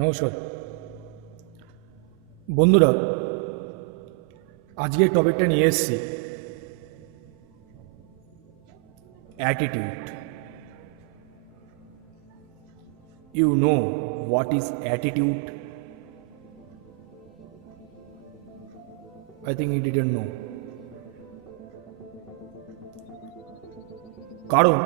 নমস্কার বন্ধুরা, আজকের টপিকটা নিয়ে এসেছি attitude. You know what is attitude? I think you didn't know. কারণ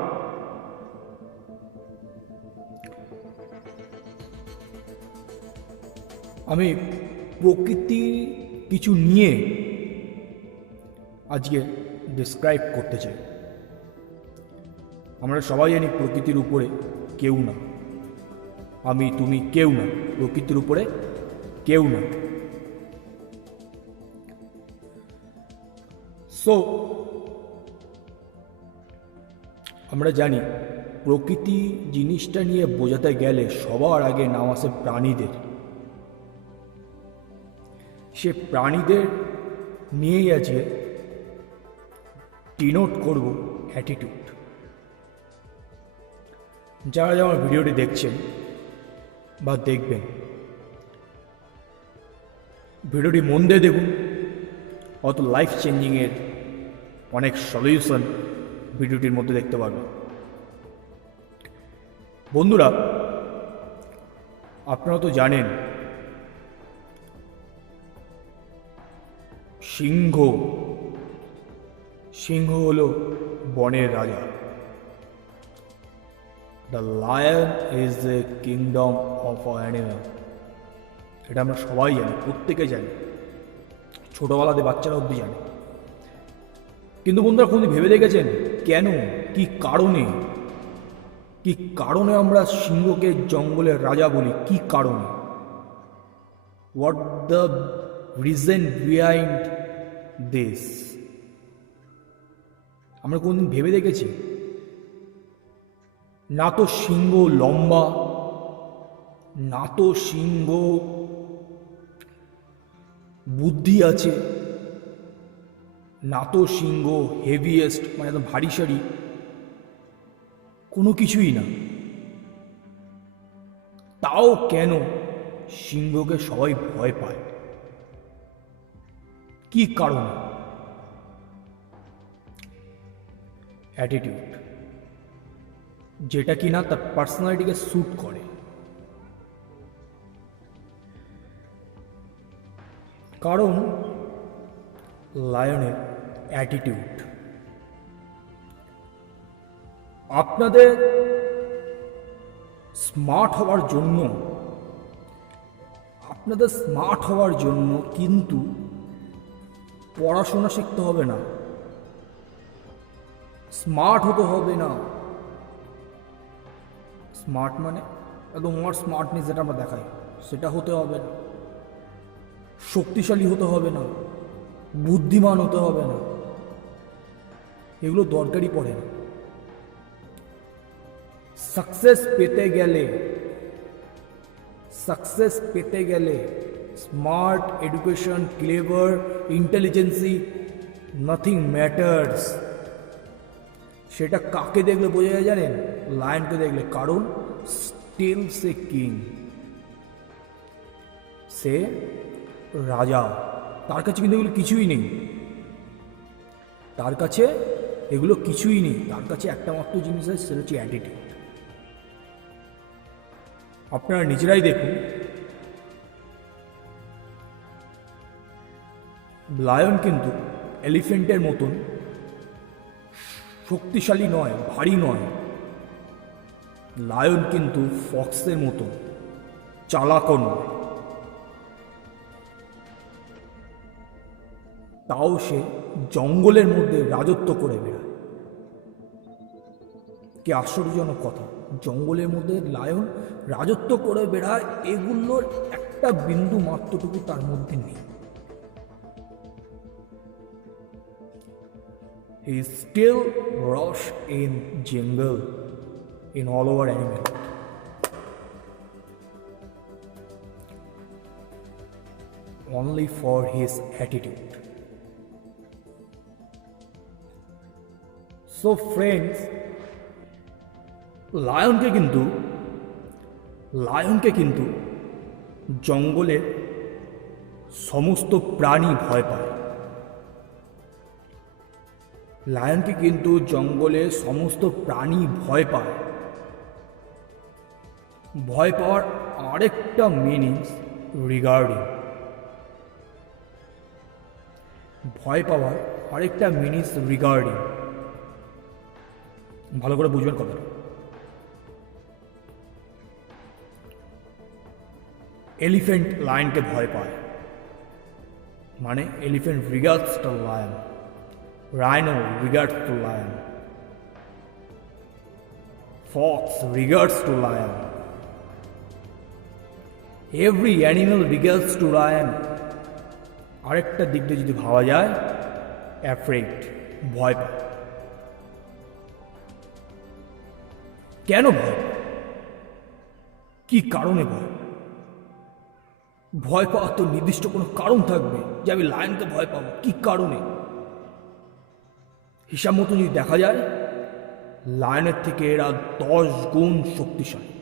আমি প্রকৃতি কিছু নিয়ে আজকে ডিসক্রাইব করতে চাই। আমরা সবাই জানি প্রকৃতির উপরে কেউ না, আমি তুমি কেউ না, প্রকৃতির উপরে কেউ না। সো আমরা জানি প্রকৃতি জিনিসটা নিয়ে বোঝাতে গেলে সবার আগে নাম আসে প্রাণীদের। সে প্রাণীদের নিয়েই আজকে ডিনোট করব অ্যাটিটিউড। যারা যারা আমার ভিডিওটি দেখছেন বা দেখবেন, ভিডিওটি মন দিয়ে দেখুন, অত লাইফ চেঞ্জিংয়ের অনেক সলিউশন ভিডিওটির মধ্যে দেখতে পারবেন। বন্ধুরা, আপনারা তো জানেন সিংহ সিংহ হলো বনের রাজা। The lion is the kingdom of animal. এটা আমরা সবাই জানি, প্রত্যেকে জানি, ছোটবেলাতে বাচ্চারা অবধি জানে। কিন্তু বন্ধুরা, কোনদিন ভেবে দেখেছেন কেন, কি কারণে আমরা সিংহকে জঙ্গলের রাজা বলি? কি কারণে? What the reason behind this? আমরা কোনদিন ভেবে দেখেছি? না তো সিংহ লম্বা, না তো সিংহ বুদ্ধি আছে, না তো সিংহ হেভিয়েস্ট, মানে একদম ভারী সারি, কোনো কিছুই না। তাও কেন সিংহকে সবাই ভয় পায়? কি কারণে? অ্যাটিটিউড, যেটা কিনা তার পার্সোনালিটিকে স্যুট করে। কারণ লায়নের অ্যাটিটিউড। আপনাদের স্মার্ট হওয়ার জন্য কিন্তু পড়াশোনা শিখতে হবে না, স্মার্ট হতে হবে না। স্মার্ট মানে একদম আমার স্মার্টনেস যেটা আমরা দেখাই সেটা হতে হবে না, শক্তিশালী হতে হবে না, বুদ্ধিমান হতে হবে না, এগুলো দরকারই পড়ে না। সাকসেস পেতে গেলে smart, education, clever, ইন্টেলিজেন্সি, nothing matters. সেটা কাকে দেখলে বোঝা যায় জানেন? লায়নকে দেখলে। কারণ স্টিল সে কিং, সে রাজা। তার কাছে কিন্তু এগুলো কিছুই নেই, তার কাছে একটা মাত্র জিনিস আছে, সেটা হচ্ছে অ্যাটিটিউড। আপনারা নিজেরাই দেখুন, লায়ন কিন্তু এলিফেন্টের মতন শক্তিশালী নয়, ভারী নয়। লায়ন কিন্তু ফক্সের মতন চালাকও নয়। তাও সে জঙ্গলের মধ্যে রাজত্ব করে বেড়ায়। কি আশ্চর্যজনক কথা! জঙ্গলের মধ্যে লায়ন রাজত্ব করে বেড়ায়, এগুলোর একটা বিন্দু মাত্রটুকু তার মধ্যে নেই। He still rush in jungle in all over animal. Only for his attitude. So friends, লায়নকে কিন্তু জঙ্গলে সমস্ত প্রাণী ভয় পায়। লায়নকে কিন্তু জঙ্গলে সমস্ত প্রাণী ভয় পায়। ভয় পাওয়ার আরেকটা মিনিংস রিগার্ডিং, ভয় পাওয়ার আরেকটা মিনিংস রিগার্ডিং, ভালো করে বুঝবেন কথাটা। এলিফেন্ট লায়নকে ভয় পায়, মানে elephant regards to lion, rhino regards to lion, Fox regards to lion, every animal regards to lion. আরেকটা দিক দিয়ে যদি ভাবা যায়, অ্যাফ্রেড, ভয় পায়। কেন ভয় পায়? কি কারণে ভয়? ভয় পাওয়ার তো নির্দিষ্ট কোনো কারণ থাকবে যে আমি লায়নকে ভয় পাবো, কি কারণে? হিসাব মতো যদি দেখা যায়, লায়নের থেকে এরা 10 গুণ শক্তিশালী।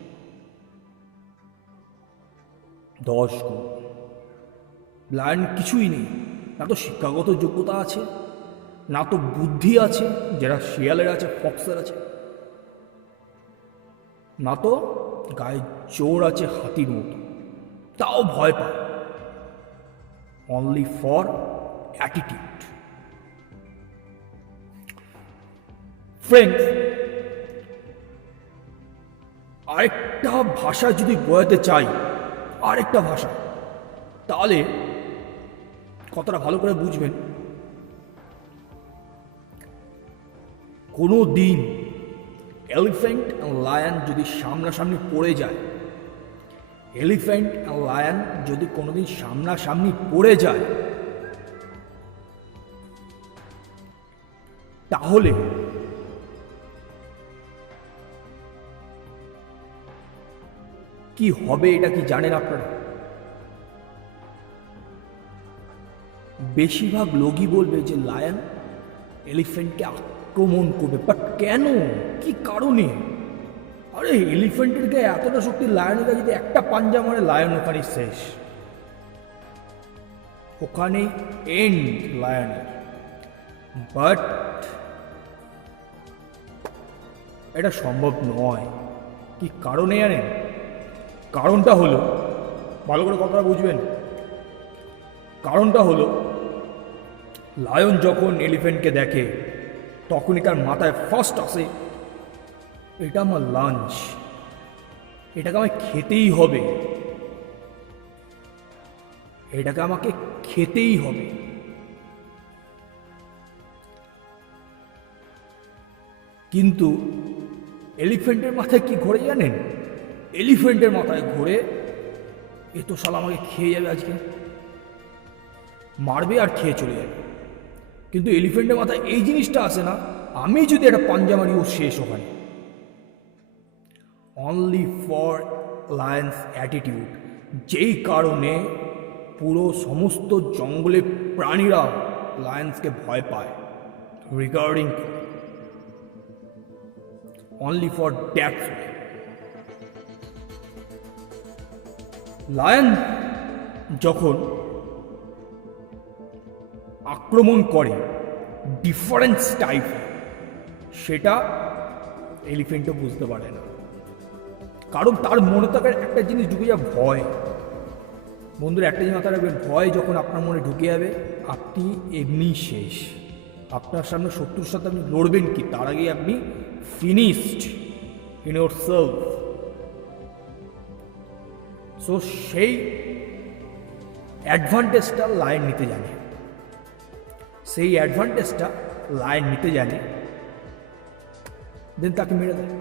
10 গুণ। লায়ন কিছুই নেই, না তো শিক্ষাগত যোগ্যতা আছে, না তো বুদ্ধি আছে যেটা শিয়ালের আছে, ফক্সের আছে, না তো গায়ে জোর আছে হাতির মতো, তাও ভয় পায়। Only for attitude. ফ্রেন্ডস, আরেকটা ভাষা যদি বোঝাতে চাই, আরেকটা ভাষা, তাহলে কথাটা ভালো করে বুঝবেন। কোনো দিন এলিফ্যান্ট আর লায়ন যদি সামনাসামনি পড়ে যায়, এলিফ্যান্ট আর লায়ন যদি কোনোদিন সামনাসামনি পড়ে যায়, তাহলে কি হবে এটা কি জানেন আপনারা? বেশিরভাগ লোকই বলবে যে লায়ন এলিফ্যান্টকে আক্রমণ করবে, বাট কেন, কি কারণে? আরে এলিফ্যান্টের গায়ে এতটা শক্তি, লায়নের গায়ে যদি একটা পাঞ্জা মারে, লায়ন ওখানে শেষ, ওখানেই এন্ড লায়নের। বাট এটা সম্ভব নয়। কি কারণে জানেন? কারণটা হলো, ভালো করে কথাটা বুঝবেন, কারণটা হলো লায়ন যখন এলিফ্যান্টকে দেখে, তখনই তার মাথায় ফার্স্ট আসে, এটা আমার লাঞ্চ, এটাকে আমায় খেতেই হবে, এটাকে আমাকে খেতেই হবে। কিন্তু এলিফ্যান্টের মাথায় কি ঘোরে জানেন? এলিফ্যান্টের মাথায় ঘোরে, এ তো শালা আমাকে খেয়ে যাবে, আজকে মারবে আর খেয়ে চলে যাবে। কিন্তু এলিফ্যান্টের মাথায় এই জিনিসটা আসে না, আমি যদি একটা পাঞ্জা মারি, ও শেষ ওখানে। অনলি ফর লায়ন্স অ্যাটিটিউড, যেই কারণে পুরো সমস্ত জঙ্গলে প্রাণীরা লায়ন্সকে ভয় পায়, regarding only for that. Lion যখন আক্রমণ করে ডিফারেন্স টাইপ, সেটা এলিফ্যান্টও বুঝতে পারে না, কারণ তার মনে থাকার একটা জিনিস ঢুকে যায়, ভয়। বন্ধুরা, একটা জিনিস মাথায় রাখবেন, ভয় যখন আপনার মনে ঢুকে যাবে, আপনি এমনি শেষ। আপনার সামনে শত্রুর সাথে আপনি লড়বেন কি, তার আগে আপনি finished in your self. So সেই অ্যাডভান্টেজটা লায়ন নিতে জানে, সেই অ্যাডভান্টেজটা লায়ন নিতে জানে, দেন তাকে মেরে দেয়।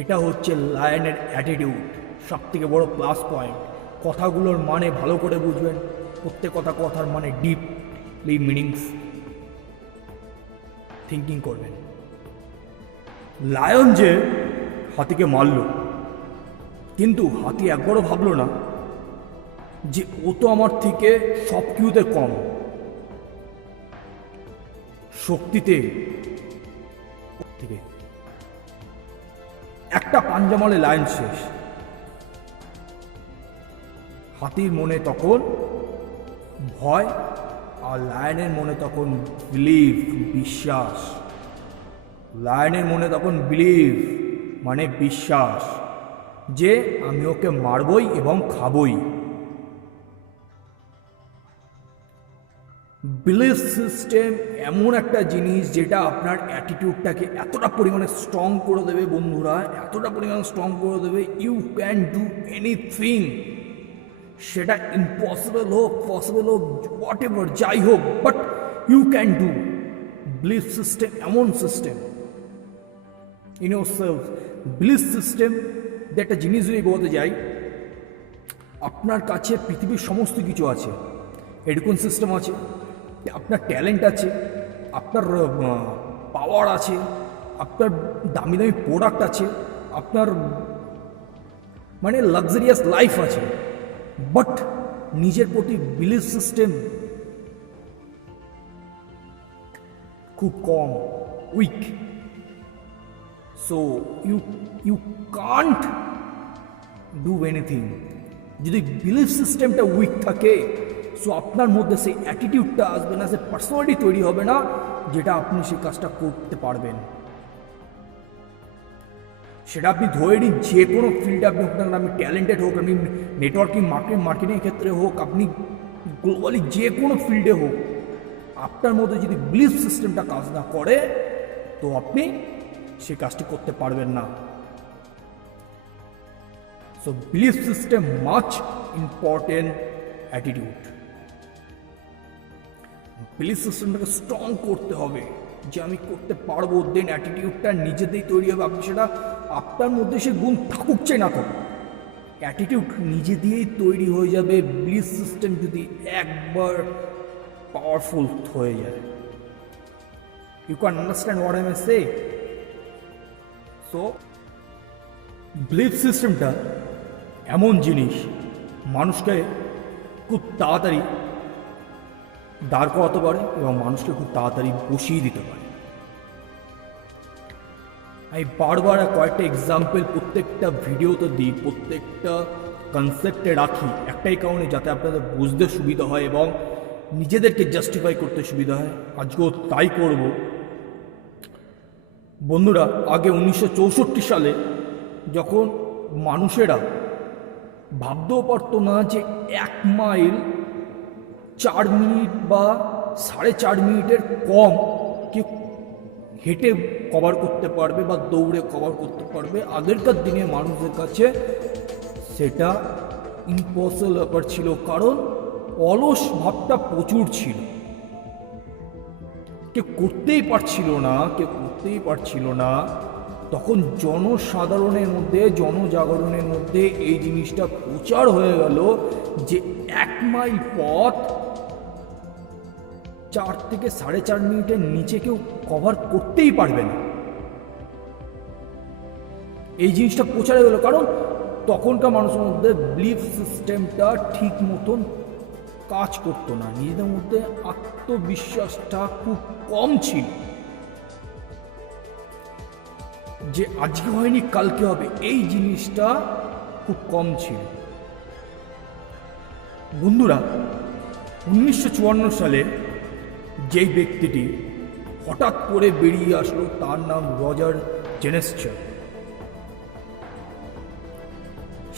এটা হচ্ছে লায়নের অ্যাটিটিউড, সব থেকে বড় প্লাস পয়েন্ট। কথাগুলোর মানে ভালো করে বুঝবেন, প্রত্যেক কথার মানে ডিপলি মিনিংস থিঙ্কিং করবেন। লায়ন যে হাতিকে মারল, কিন্তু হাতি একবারও ভাবলো না যে ও তো আমার থেকে সব কিছুতে কম, শক্তিতে থেকে একটা পাঞ্জা মারলে লায়ন শেষ। হাতির মনে তখন ভয়, আর লায়নের মনে তখন বিলিভ, বিশ্বাস। লায়নের মনে তখন বিলিভ মানে বিশ্বাস যে আমি ওকে মারবই এবং খাবই। বিলিভ সিস্টেম এমন একটা জিনিস যেটা আপনার অ্যাটিটিউডটাকে এতটা পরিমাণে স্ট্রং করে দেবে বন্ধুরা, এতটা পরিমাণে স্ট্রং করে দেবে, ইউ ক্যান ডু এনিথিং। সেটা ইম্পসিবল হোক, পসিবল হোক, হোয়াট এভার, যাই হোক, but you can do. Believe system এমন system in yourself. Believe system যে একটা জিনিস যদি বলতে যাই, আপনার কাছে পৃথিবীর সমস্ত কিছু আছে। এডুকেশন সিস্টেম আছে, আপনার ট্যালেন্ট আছে, আপনার পাওয়ার আছে, আপনার দামি দামি প্রোডাক্ট আছে, আপনার মানে লাক্সারিয়াস লাইফ আছে, বাট নিজের প্রতি বিলিভ সিস্টেম খুব কম, weak. So you can't do anything. যদি বিলিভ সিস্টেমটা উইক থাকে, সো আপনার মধ্যে সেই অ্যাটিটিউডটা আসবে না, সে পার্সোনালিটি তৈরি হবে না যেটা আপনি সেই কাজটা করতে পারবেন। সেটা আপনি ধরে নিন যে কোনো ফিল্ডে আপনি হোক না, আপনি ট্যালেন্টেড হোক, আপনি নেটওয়ার্কিং মার্কেটিংয়ের ক্ষেত্রে হোক, আপনি গ্লোবালি যে কোনো ফিল্ডে হোক, আপনার মধ্যে যদি বিলিভ সিস্টেমটা কাজ না করে তো আপনি সেই কাজটি করতে পারবেন না। So believe system much important attitude. Believe সিস্টেমটাকে স্ট্রং করতে হবে যে আমি করতে পারবো, দেন অ্যাটিটিউডটা নিজেতেই তৈরি হবে। আপনি সেটা আপনার মধ্যে সে গুণ থাকুক চাই না থাকুক, অ্যাটিটিউড নিজে দিয়েই তৈরি হয়ে যাবে বিলিভ সিস্টেম যদি একবার পাওয়ারফুল হয়ে যায়। You can understand what I may say. So believe সিস্টেমটা এমন জিনিস মানুষকে খুব তাড়াতাড়ি দাঁড় করাতে পারে এবং মানুষকে খুব তাড়াতাড়ি বসিয়ে দিতে পারে। আমি বারবার কয়েকটা এক্সাম্পল প্রত্যেকটা ভিডিওতে দিই, প্রত্যেকটা কনসেপ্টে রাখি একটাই কারণে, যাতে আপনাদের বুঝতে সুবিধা হয় এবং নিজেদেরকে জাস্টিফাই করতে সুবিধা হয়। আজকেও তাই করব। বন্ধুরা, আগে 1964 সালে যখন মানুষেরা ভাবতেও পারতো না যে 1 মাইল 4 মিনিট বা 4.5 মিনিটের কম কেউ হেঁটে কভার করতে পারবে বা দৌড়ে কভার করতে পারবে, আগেরকার দিনে মানুষদের কাছে সেটা ইম্পসিবল ব্যাপার ছিল, কারণ অলস ভাবটা প্রচুর ছিল। কেউ করতেই পারছিল না। তখন জনসাধারণের মধ্যে, জনজাগরণের মধ্যে এই জিনিসটা প্রচার হয়ে গেল যে 1 মাইল পথ 4 থেকে 4.5 মিনিটের নিচে কেউ কভার করতেই পারবে না। এই জিনিসটা প্রচার হয়ে গেল কারণ তখনকার মানুষের মধ্যে বিলিভ সিস্টেমটা ঠিক মতন কাজ করতো না, নিজেদের মধ্যে আত্মবিশ্বাসটা খুব কম ছিল, যে আজকে হয়নি কালকে হবে, এই জিনিসটা খুব কম ছিল। বন্ধুরা, 1954 সালে যেই ব্যক্তিটি হঠাৎ করে বেরিয়ে আসলো তার নাম রজার জেনেস্টার।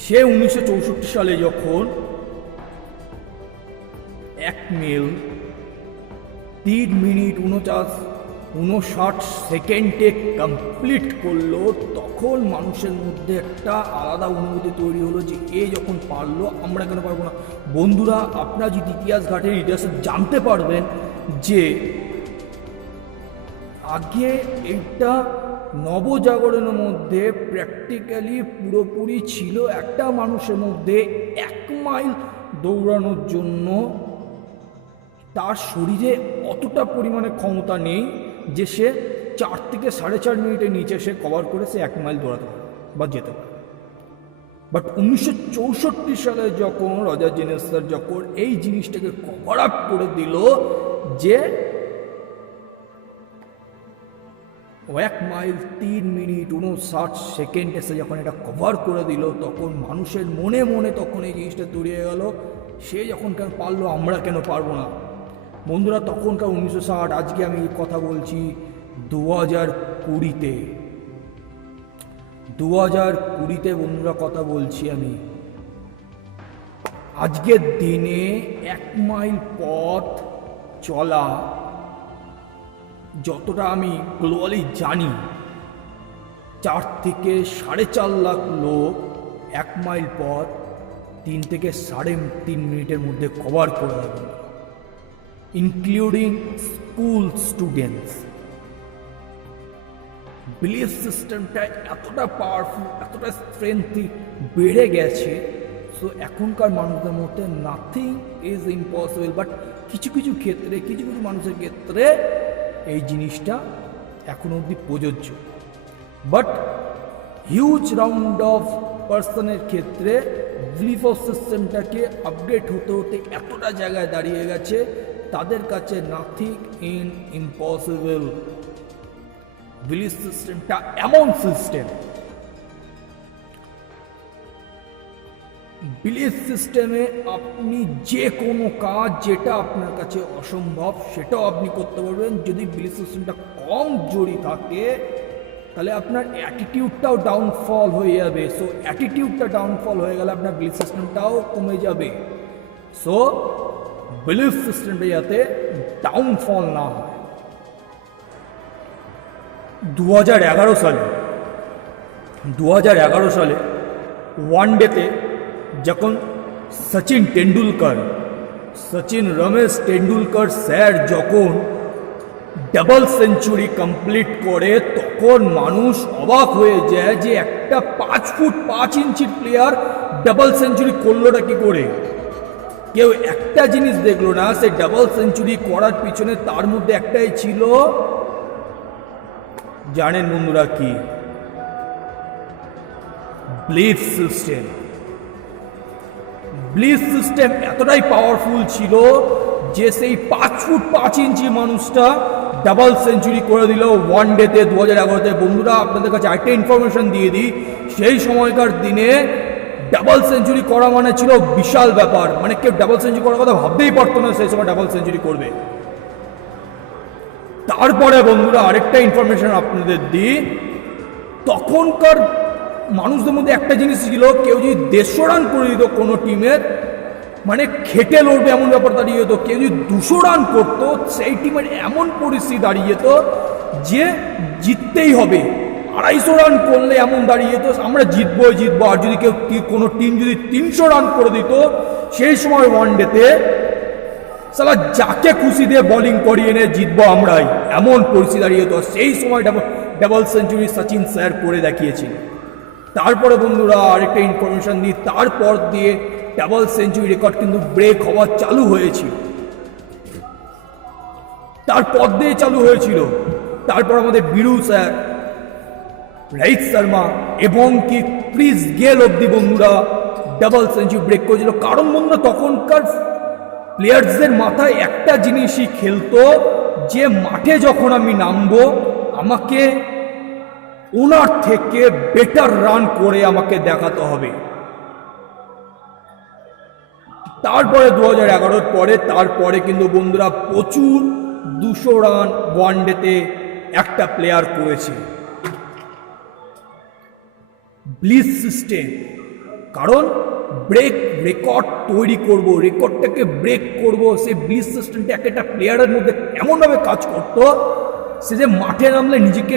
সে 1964 সালে যখন 1 মাইল 3 মিনিট 59 সেকেন্ডে কমপ্লিট করলো, তখন মানুষের মধ্যে একটা আলাদা অনুভূতি তৈরি হলো যে এ যখন পারলো আমরা কেন পারবো না। বন্ধুরা, আপনারা যদি ইতিহাস ঘাটের ইতিহাসে জানতে পারবেন যে আগে এটা নবজাগরণের মধ্যে প্র্যাকটিক্যালি পুরোপুরি ছিল একটা মানুষের মধ্যে 1 মাইল দৌড়ানোর জন্য তার শরীরে অতটা পরিমাণে ক্ষমতা নেই যে সে 4 থেকে 4.5 মিনিটের নিচে সে কভার করে সে 1 মাইল দৌড়াতে পারে বা যেতে পারে। বাট 1964 সালে যখন রজার জেনেস্টার যখন এই জিনিসটাকে কভার আপ করে দিল যে 1 মাইল 3 মিনিট 59 সেকেন্ড এসে যখন এটা কভার করে দিল, তখন মানুষের মনে মনে তখন এই জিনিসটা তৈরি হয়ে গেল, সে যখন কেন পারলো আমরা কেন পারবো না। বন্ধুরা তখনকার 1960, আজকে আমি কথা বলছি 2020-তে, 2020-তে বন্ধুরা কথা বলছি আমি। আজকের দিনে 1 মাইল পথ চলা, যতটা আমি গ্লোবালি জানি, 4 থেকে 4.5 লাখ লোক 1 মাইল পথ 3 থেকে 3.5 মিনিটের মধ্যে কভার করে দেবে, ইনক্লুডিং স্কুল স্টুডেন্টস। বিলিফ সিস্টেমটা এতটা পাওয়ারফুল, এতটা স্ট্রেংথ বেড়ে গেছে। সো এখনকার মানুষদের মধ্যে নাথিং ইজ ইম্পসিবল, বাট কিছু কিছু ক্ষেত্রে, কিছু কিছু মানুষের ক্ষেত্রে এই জিনিসটা এখন অবধি প্রযোজ্য। বাট হিউজ রাউন্ড অফ পার্সনের ক্ষেত্রে বিলিফ সিস্টেমটাকে আপডেট হতে হতে এতটা জায়গায় দাঁড়িয়ে গেছে, তাদের কাছে নাথিং ইন ইম্পসিবল। বিলিফ সিস্টেমটা এমন সিস্টেম, বিলিফ সিস্টেমে আপনি যে কোনো কাজ যেটা আপনার কাছে অসম্ভব সেটাও আপনি করতে পারবেন। যদি বিলিফ সিস্টেমটা কম জড়ি থাকে তাহলে আপনার অ্যাটিটিউডটাও ডাউনফল হয়ে যাবে। সো অ্যাটিটিউডটা ডাউনফল হয়ে গেলে আপনার বিলিফ সিস্টেমটাও কমে যাবে। সো বিলিফ সিস্টেমটা যাতে ডাউনফল না হয়। 2011 সালে ওয়ান ডেতে যখন সচিন রমেশ টেন্ডুলকার স্যার যখন ডাবল সেঞ্চুরি কমপ্লিট করে, তখন মানুষ অবাক হয়ে যায় যে একটা 5 ফুট 5 ইঞ্চির প্লেয়ার ডাবল সেঞ্চুরি করলোটা কি করে। কেউ একটা জিনিস দেখলো না, সে ডাবল সেঞ্চুরি করার পিছনে তার মধ্যে একটাই ছিল, জানেন বন্ধুরা কি? Belief system. বিলিফ সিস্টেম এতটাই পাওয়ারফুল ছিল যে সেই 5 ফুট 5 ইঞ্চি মানুষটা ডাবল সেঞ্চুরি করে দিল ওয়ান ডেতে 2011-তে। বন্ধুরা আপনাদের কাছে একটা ইনফরমেশন দিয়ে দিই, সেই সময়কার দিনে ডাবল সেঞ্চুরি করা মানে ছিল বিশাল ব্যাপার। মানে কেউ ডাবল সেঞ্চুরি করার কথা ভাবতেই পারতো না সেই সময় ডাবল সেঞ্চুরি করবে। তারপরে বন্ধুরা আরেকটা ইনফরমেশন আপনাদের দিই, তখনকার মানুষদের মধ্যে একটা জিনিস ছিল, কেউ যদি 150 রান করে দিত কোনো টিমের, মানে খেটে লড়বে এমন ব্যাপার দাঁড়িয়ে যেত। কেউ যদি 200 রান করতো, সেই টিমের এমন পরিস্থিতি দাঁড়িয়ে যেত যে জিততেই হবে। 250 রান করলে এমন দাঁড়িয়ে যেত আমরা জিতবো। আর যদি কেউ কোনো টিম যদি 300 রান করে দিত সেই সময় ওয়ান ডেতে, সালা যাকে খুশি দিয়ে বোলিং করিয়ে এনে জিতবো আমরাই, এমন পরিস্থিতি দাঁড়িয়ে যেত। সেই সময় ডাবল সেঞ্চুরি সচিন স্যার করে দেখিয়েছিল। তারপরে বন্ধুরা আরেকটা ইনফরমেশন দিই, তারপর দিয়ে ডাবল সেঞ্চুরি রেকর্ড কিন্তু ব্রেক হওয়া চালু হয়েছিল, তারপর দিয়ে চালু হয়েছিল। তারপর আমাদের বীরু স্যার, রোহিত শর্মা এবং কি ক্রিস গেল অব্দি বন্ধুরা ডাবল সেঞ্চুরি ব্রেক করেছিল। কারণ বন্ধুরা তখনকার প্লেয়ার্সদের মাথায় একটা জিনিসই খেলতো, যে মাঠে যখন আমি নামবো আমাকে ওনার থেকে বেটার রান করে আমাকে দেখাতে হবে। তারপরে 2011-র পরে তারপরে কিন্তু বন্ধুরা প্রচুর 200 রান ওয়ান ডেতে একটা প্লেয়ার করেছে। বিলিফ সিস্টেম, কারণ ব্রেক রেকর্ড তৈরি করব, রেকর্ডটাকে ব্রেক করব, সেই বিলিফ সিস্টেমটা একটা প্লেয়ারের মধ্যে এমনভাবে কাজ করতো, সে যে মাঠে নামলে নিজেকে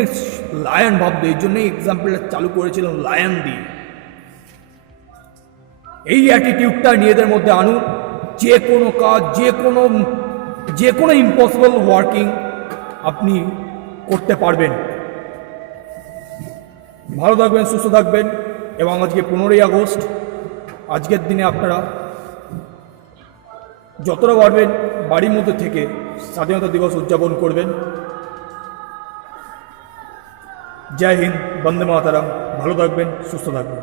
লায়ন ভাবতো। এই জন্যই এক্সাম্পলটা চালু করেছিলাম লায়ন দিয়ে। এই অ্যাটিটিউডটা নিজেদের মধ্যে আনুন, যে কোনো কাজ, যে কোনো ইম্পসিবল ওয়ার্কিং আপনি করতে পারবেন। ভালো থাকবেন, সুস্থ থাকবেন। এবং আজকে 15ই আগস্ট, আজকের দিনে আপনারা যতটা পারবেন বাড়ির মধ্যে থেকে স্বাধীনতা দিবস উদযাপন করবেন। জয় হিন্দ, বন্দে মাতারাম। ভালো থাকবেন, সুস্থ থাকবেন।